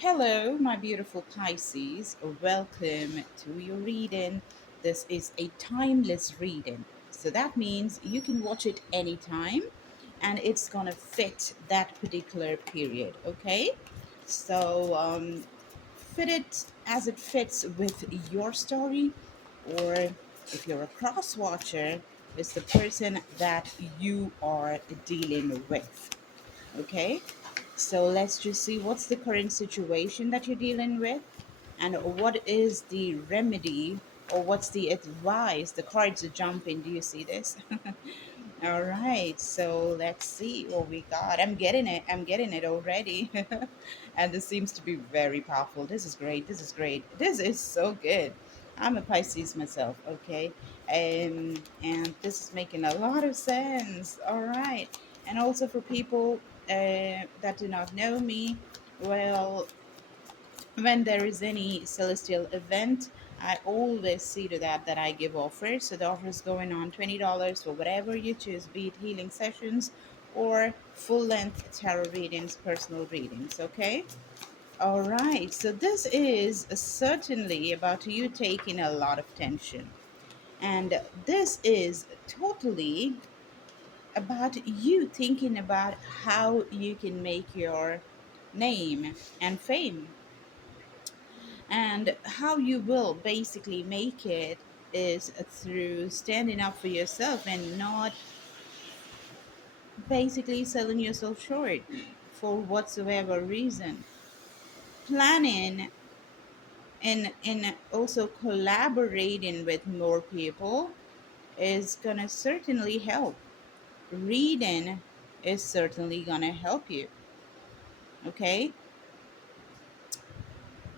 Hello, my beautiful Pisces. Welcome to your reading. This is a timeless reading. So that means you can watch it anytime and it's going to fit that particular period, okay? So fit it as it fits with your story, or if you're a cross watcher, it's the person that you are dealing with. Okay, so let's just see what's the current situation that you're dealing with and what is the remedy or what's the advice. The cards are jumping. Do you see this? All right, so let's see what we got. I'm getting it. I'm getting it already. And this seems to be very powerful. This is great. This is great. This is so good. I'm a Pisces myself, okay? And this is making a lot of sense. All right. And also for people that do not know me, well, when there is any celestial event, I always see to that I give offers. So the offer is going on $20 for whatever you choose, be it healing sessions or full length tarot readings, personal readings. Okay. All right. So this is certainly about you taking a lot of tension. And this is totally about you thinking about how you can make your name and fame, and how you will basically make it is through standing up for yourself and not basically selling yourself short for whatsoever reason. Planning and also collaborating with more people is gonna certainly help. Reading is certainly gonna help you. Okay.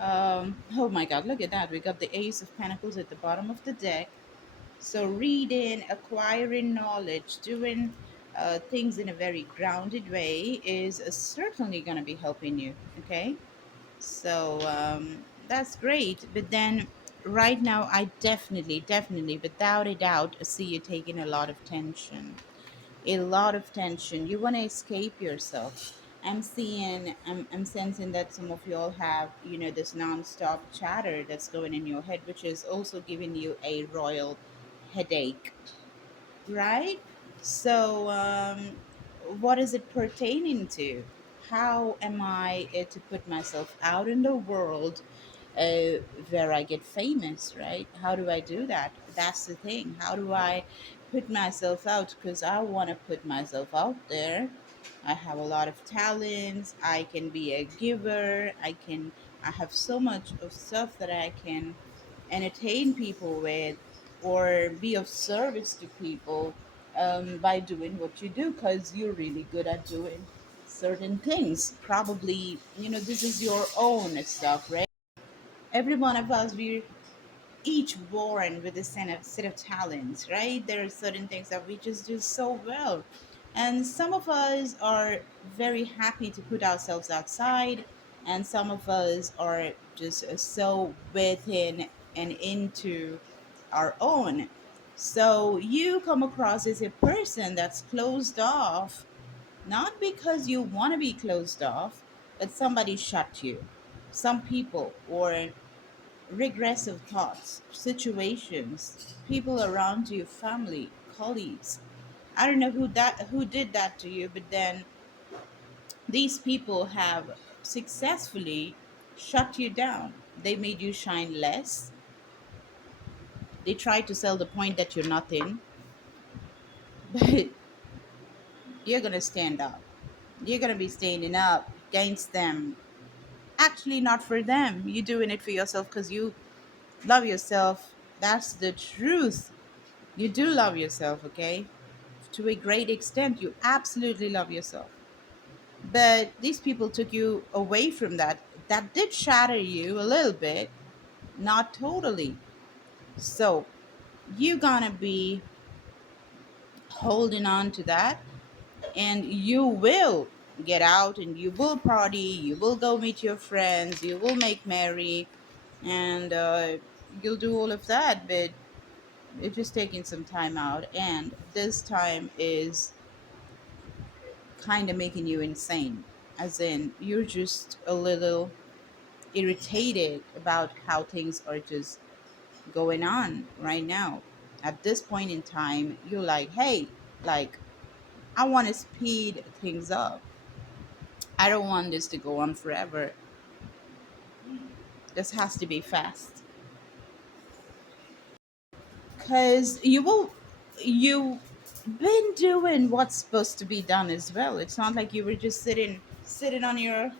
Oh my God, look at that. We got the Ace of Pentacles at the bottom of the deck. So, reading, acquiring knowledge, doing things in a very grounded way is certainly going to be helping you. Okay. So, that's great. But then, right now, I definitely, without a doubt, see you taking a lot of tension. A lot of tension. You want to escape yourself. I'm sensing that some of you all have, this non-stop chatter that's going in your head, which is also giving you a royal headache, right? So, what is it pertaining to? How am I to put myself out in the world where I get famous, right? How do I do that? That's the thing. How do I put myself out? Because I want to put myself out there. I have a lot of talents. I can be a giver. I have so much of stuff that I can entertain people with or be of service to people by doing what you do, because you're really good at doing certain things. Probably, this is your own stuff, right? Every one of us, we each born with a set of talents, right? There are certain things that we just do so well. And some of us are very happy to put ourselves outside, and some of us are just so within and into our own. So you come across as a person that's closed off, not because you want to be closed off, but somebody shut you. Some people, or regressive thoughts, situations, people around you, family, colleagues. I don't know who did that to you, but then these people have successfully shut you down. They made you shine less. They tried to sell the point that you're nothing, but you're gonna stand up. You're gonna be standing up against them. Actually, not for them. You're doing it for yourself because you love yourself. That's the truth. You do love yourself, okay? To a great extent, you absolutely love yourself. But these people took you away from that. That did shatter you a little bit, not totally. So you're gonna be holding on to that, and you will get out and you will party, you will go meet your friends, you will make merry, and you'll do all of that. But it's just taking some time out, and this time is kind of making you insane, as in you're just a little, irritated about how things are just going on right now. At this point in time, you're like, hey, like, I want to speed things up. I don't want this to go on forever. This has to be fast. Because you been doing what's supposed to be done as well. It's not like you were just sitting on your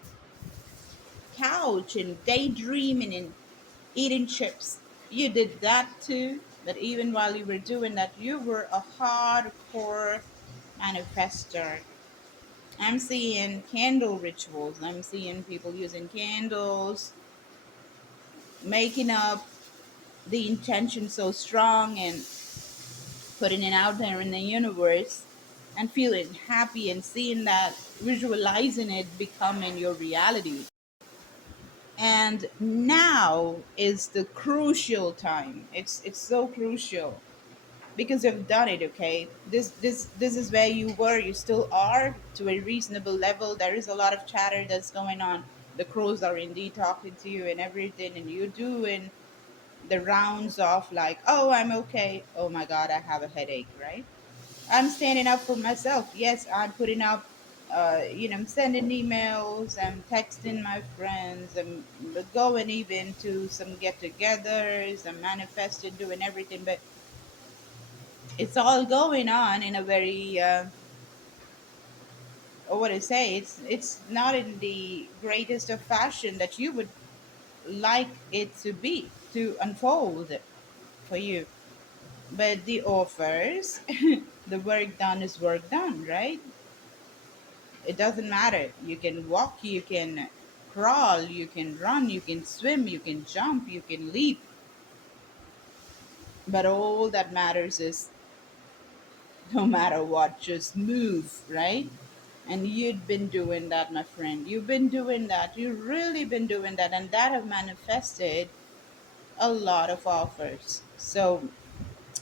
couch and daydreaming and eating chips. You did that too, but even while you were doing that, you were a hardcore manifester. I'm seeing candle rituals. I'm seeing people using candles, making up the intention so strong and putting it out there in the universe and feeling happy and seeing that, visualizing it becoming your reality. And now is the crucial time. It's so crucial because you've done it. Okay, this is where you were, you still are to a reasonable level. There is a lot of chatter that's going on. The crows are indeed talking to you and everything, and you're doing the rounds of like, oh, I'm okay, oh my god, I have a headache, right? I'm standing up for myself. Yes, I'm putting up, I'm sending emails, I'm texting my friends, I'm going even to some get togethers, I'm manifesting, doing everything, but it's all going on in a very, what do I say? It's not in the greatest of fashion that you would like it to be, to unfold for you. But the offers, the work done is work done, right? It doesn't matter. You can walk, you can crawl, you can run, you can swim, you can jump, you can leap. But all that matters is no matter what, just move, right? And you'd been doing that, my friend. You've been doing that. You've really been doing that. And that have manifested a lot of offers. So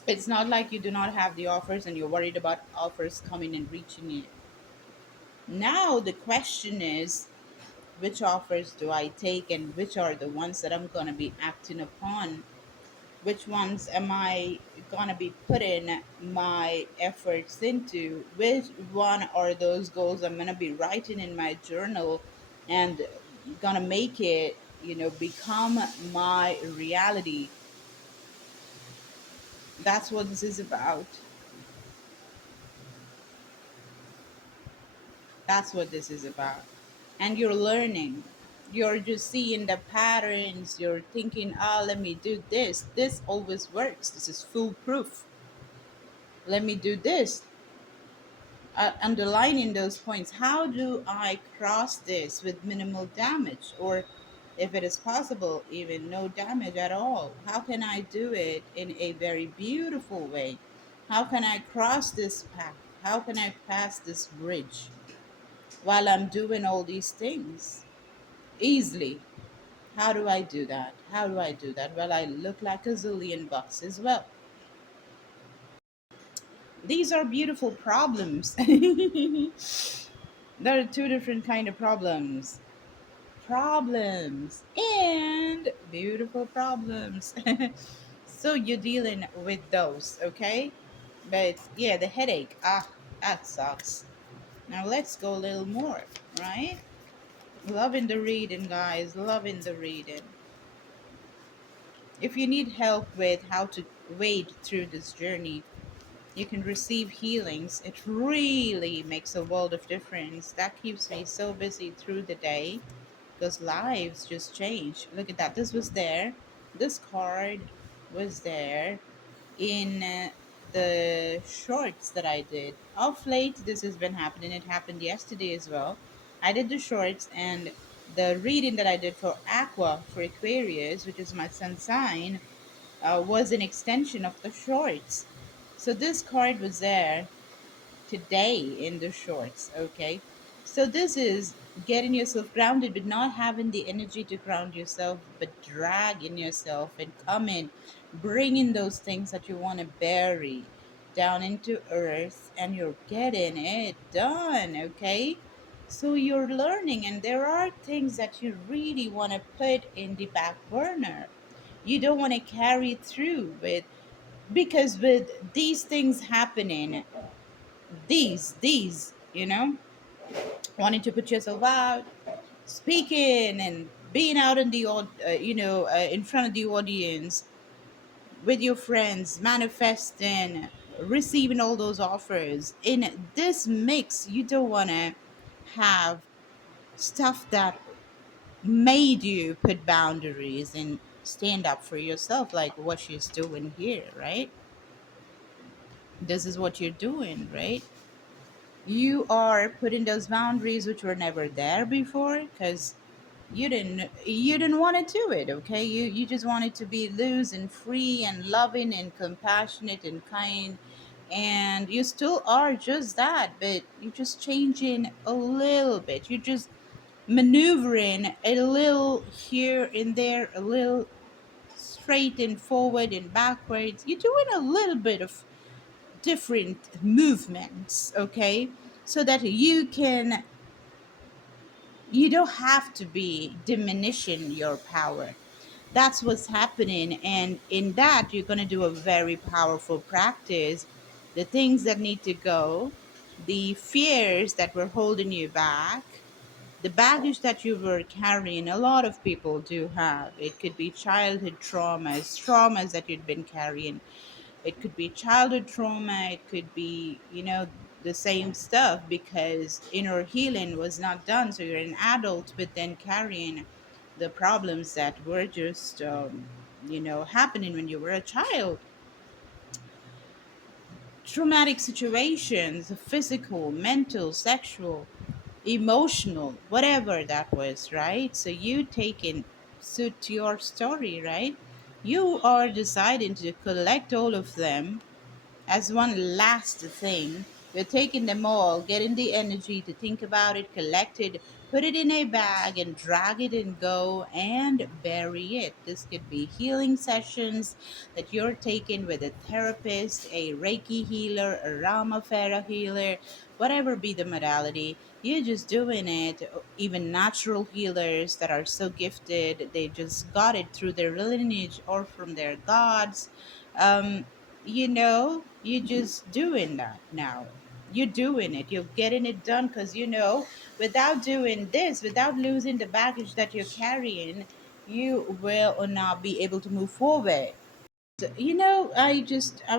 it's not like you do not have the offers and you're worried about offers coming and reaching you. Now the question is, which offers do I take and which are the ones that I'm going to be acting upon? Which ones am I going to be putting my efforts into? Which one are those goals I'm going to be writing in my journal and going to make it, become my reality? That's what this is about. That's what this is about. And you're learning. You're just seeing the patterns. You're thinking, oh, let me do this. This always works. This is foolproof. Let me do this. Underlining those points. How do I cross this with minimal damage? Or if it is possible, even no damage at all? How can I do it in a very beautiful way? How can I cross this path? How can I pass this bridge while I'm doing all these things easily? How do I do that? How do I do that? Well, I look like a zillion bucks as well. These are beautiful problems. There are two different kind of problems. Problems and beautiful problems. So you're dealing with those, okay? But yeah, the headache, that sucks. Now let's go a little more, right? Loving the reading, guys, loving the reading. If you need help with how to wade through this journey, you can receive healings. It really makes a world of difference. That keeps me so busy through the day because lives just change. Look at that. This was there. This card was there in the shorts that I did. Of late, this has been happening. It happened yesterday as well. I did the shorts and the reading that I did for Aqua for Aquarius, which is my sun sign, was an extension of the shorts. So this card was there today in the shorts, okay? So this is getting yourself grounded, but not having the energy to ground yourself, but dragging yourself and coming, bringing those things that you want to bury down into earth, and you're getting it done, okay? So you're learning, and there are things that you really want to put in the back burner. You don't want to carry through with, because with these things happening, these, wanting to put yourself out, speaking and being out in the in front of the audience with your friends, manifesting, receiving all those offers. In this mix, you don't want to have stuff that made you put boundaries and stand up for yourself, like what she's doing here, right? This is what you're doing, right? You are putting those boundaries which were never there before, because you didn't want to do it. Okay, you just wanted to be loose and free and loving and compassionate and kind, and you still are just that, but you're just changing a little bit. You're just maneuvering a little here and there, a little straight and forward and backwards. You're doing a little bit of different movements, okay, so that you don't have to be diminishing your power. That's what's happening, and in that you're going to do a very powerful practice. The things that need to go, the fears that were holding you back, the baggage that you were carrying. A lot of people do have it. Could be childhood traumas that you'd been carrying. It could be childhood trauma. It could be, the same stuff, because inner healing was not done. So you're an adult, but then carrying the problems that were just, happening when you were a child. Traumatic situations, physical, mental, sexual, emotional, whatever that was, right? So you take in suit your story, right? You are deciding to collect all of them as one last thing. You're taking them all, getting the energy to think about it, collect it, put it in a bag, and drag it and go and bury it. This could be healing sessions that you're taking with a therapist, a Reiki healer, a Ramafera healer, whatever be the modality. You're just doing it. Even natural healers that are so gifted, they just got it through their lineage or from their gods. You're just doing that now. You're doing it. You're getting it done, because without doing this, without losing the baggage that you're carrying, you will not be able to move forward. I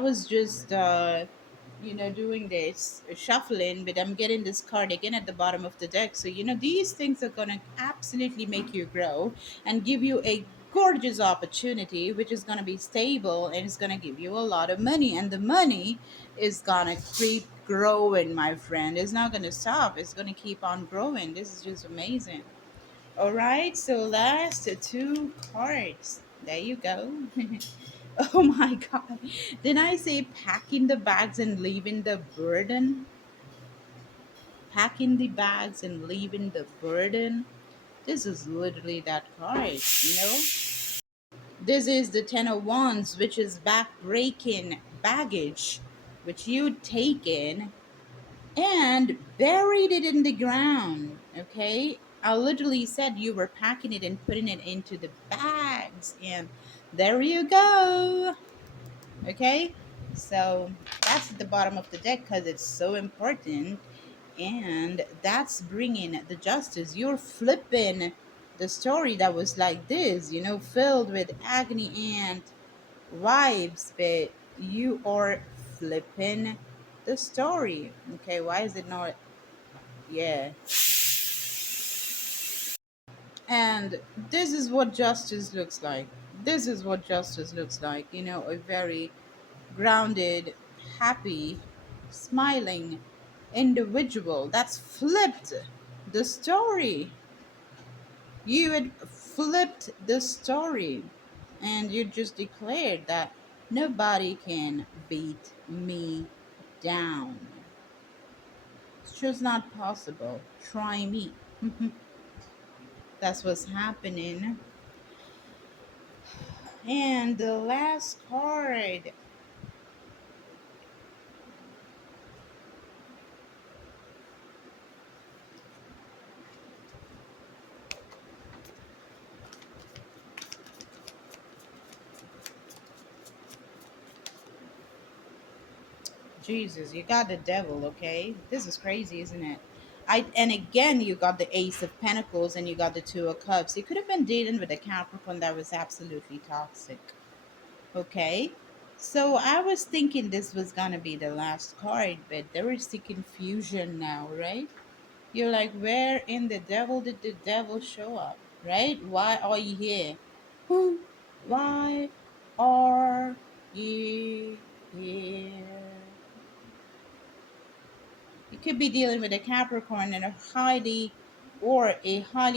was just doing this shuffling, but I'm getting this card again at the bottom of the deck. So these things are going to absolutely make you grow and give you a gorgeous opportunity, which is going to be stable, and it's going to give you a lot of money, and the money is going to keep growing, my friend. It's not going to stop. It's going to keep on growing. This is just amazing. All right, so last two cards. There you go. Oh my God. Didn't I say packing the bags and leaving the burden? Packing the bags and leaving the burden. This is literally that card, you know? This is the Ten of Wands, which is back-breaking baggage, which you'd taken and buried it in the ground. Okay, I literally said you were packing it and putting it into the bags, and there you go. Okay, so that's at the bottom of the deck because it's so important, and that's bringing the justice. You're flipping the story that was like this, filled with agony and vibes, but you are flipping the story. Okay, why is it not? Yeah. And this is what justice looks like. This is what justice looks like. A very grounded, happy, smiling individual that's flipped the story. You had flipped the story, and you just declared that nobody can beat me down. It's just not possible. Try me. That's what's happening. And the last card. Jesus, you got the devil, okay? This is crazy, isn't it? And again you got the Ace of Pentacles and you got the Two of Cups. You could have been dealing with a Capricorn that was absolutely toxic. Okay? So I was thinking this was gonna be the last card, but there is the confusion now, right? You're like, where in the devil did the devil show up? Right? Why are you here? Who? Why are you here? You could be dealing with a Capricorn and a highly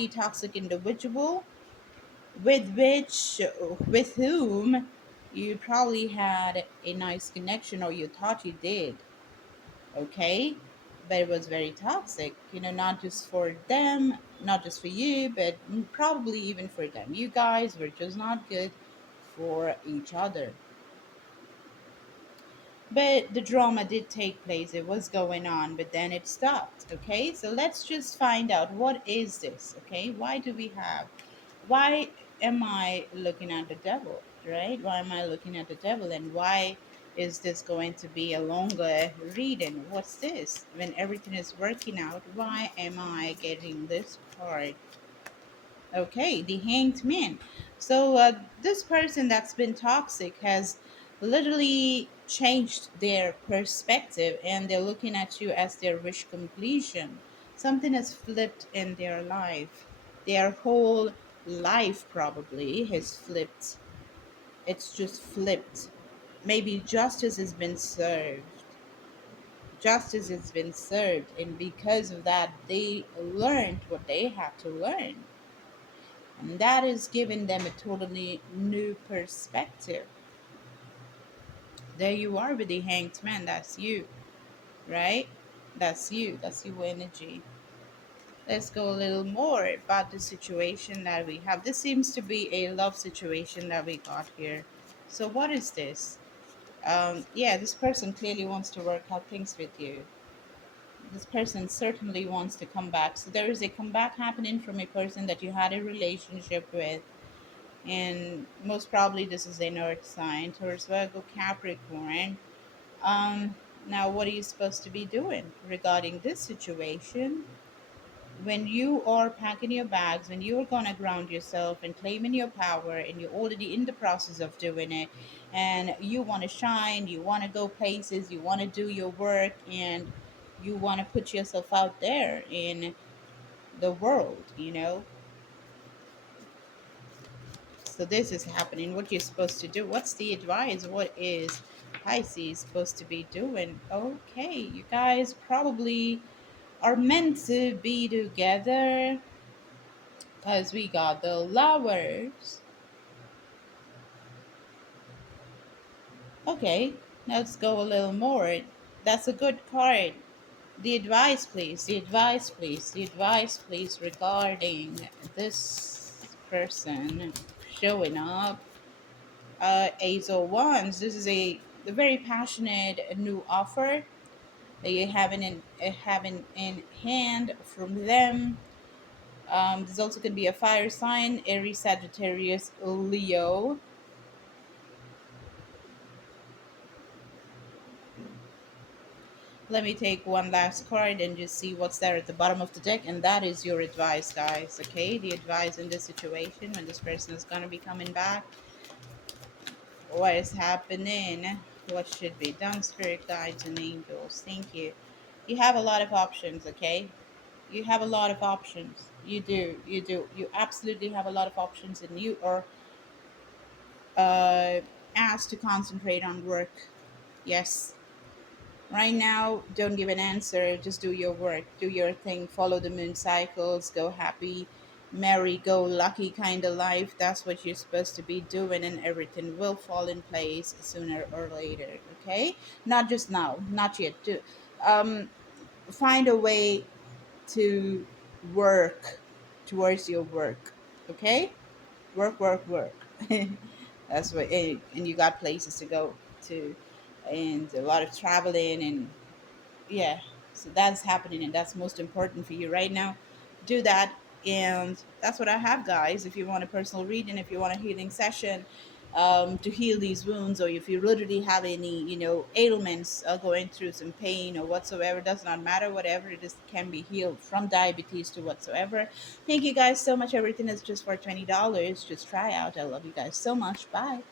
toxic individual with with whom you probably had a nice connection, or you thought you did. Okay, but it was very toxic, not just for them, not just for you, but probably even for them. You guys were just not good for each other. But the drama did take place, it was going on, but then it stopped. Okay, so let's just find out, what is this? Okay, why am I looking at the devil, right? Why am I looking at the devil, and why is this going to be a longer reading? What's this? When everything is working out, why am I getting this card? Okay, the Hanged Man. So this person that's been toxic has literally changed their perspective, and they're looking at you as their wish completion. Something has flipped in their life. Their whole life probably has flipped. It's just flipped. Maybe justice has been served. Justice has been served, and because of that, they learned what they had to learn, and that is giving them a totally new perspective. There you are with the Hanged Man. That's you, right? That's your energy. Let's go a little more about the situation that we have. This seems to be a love situation that we got here. So what is this? Yeah, this person clearly wants to work out things with you. This person certainly wants to come back. So there is a comeback happening from a person that you had a relationship with, and most probably this is an earth sign, Taurus, Virgo, Capricorn. um Now what are you supposed to be doing regarding this situation? When you are packing your bags, when you are going to ground yourself and claiming your power, and you're already in the process of doing it, and you want to shine, you want to go places, you want to do your work, and you want to put yourself out there in the world, So this is happening. What you're supposed to do? What's the advice? What is Pisces supposed to be doing? Okay, you guys probably are meant to be together, because we got the lovers. Okay, let's go a little more. That's a good card. The advice, please. The advice, please. The advice, please, regarding this person showing up. Ace of Wands. This is a very passionate new offer that you having in hand from them. There's also going to be a fire sign: Aries, Sagittarius, Leo. Let me take one last card and just see what's there at the bottom of the deck, and that is your advice, guys. Okay, the advice in this situation, when this person is going to be coming back, what is happening, what should be done, spirit guides and angels. Thank you. You have a lot of options, okay? You have a lot of options. You absolutely have a lot of options, and you are uh asked to concentrate on work. Yes. Right now, don't give an answer, just do your work, do your thing, follow the moon cycles, go happy, merry, go lucky kind of life. That's what you're supposed to be doing, and everything will fall in place sooner or later, okay? Not just now, not yet. Um, Find a way to work towards your work, okay? Work, work, work. That's what, and you got places to go to, and a lot of traveling, and yeah, so that's happening, and that's most important for you right now. Do that, and that's what I have, guys. If you want a personal reading, if you want a healing session, to heal these wounds, or if you literally have any, ailments, going through some pain or whatsoever, does not matter. Whatever it is can be healed, from diabetes to whatsoever. Thank you guys so much. Everything is just for $20. Just try out. I love you guys so much. Bye.